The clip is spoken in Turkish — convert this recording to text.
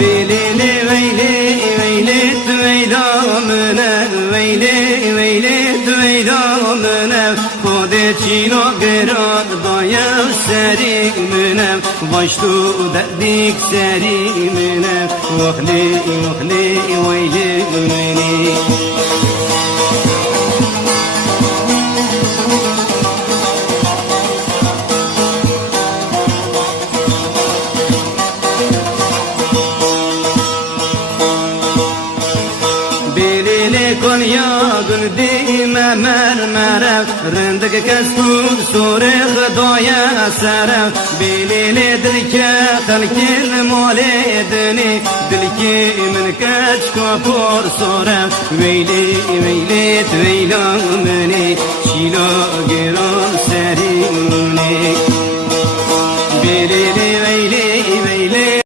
Belini veyli veyli tüveydamına Veyli veyli tüveydamına Kode çino gerad dayav serimine Baştu derdik serimine Vahli vahli veyli veyli Konya güldime mermere Rındık kestud sure khudaya sara Belini dilke khalkil moledini Dilki min kaç kapor sora Veyli veyli tveylamini Şilo giron serimini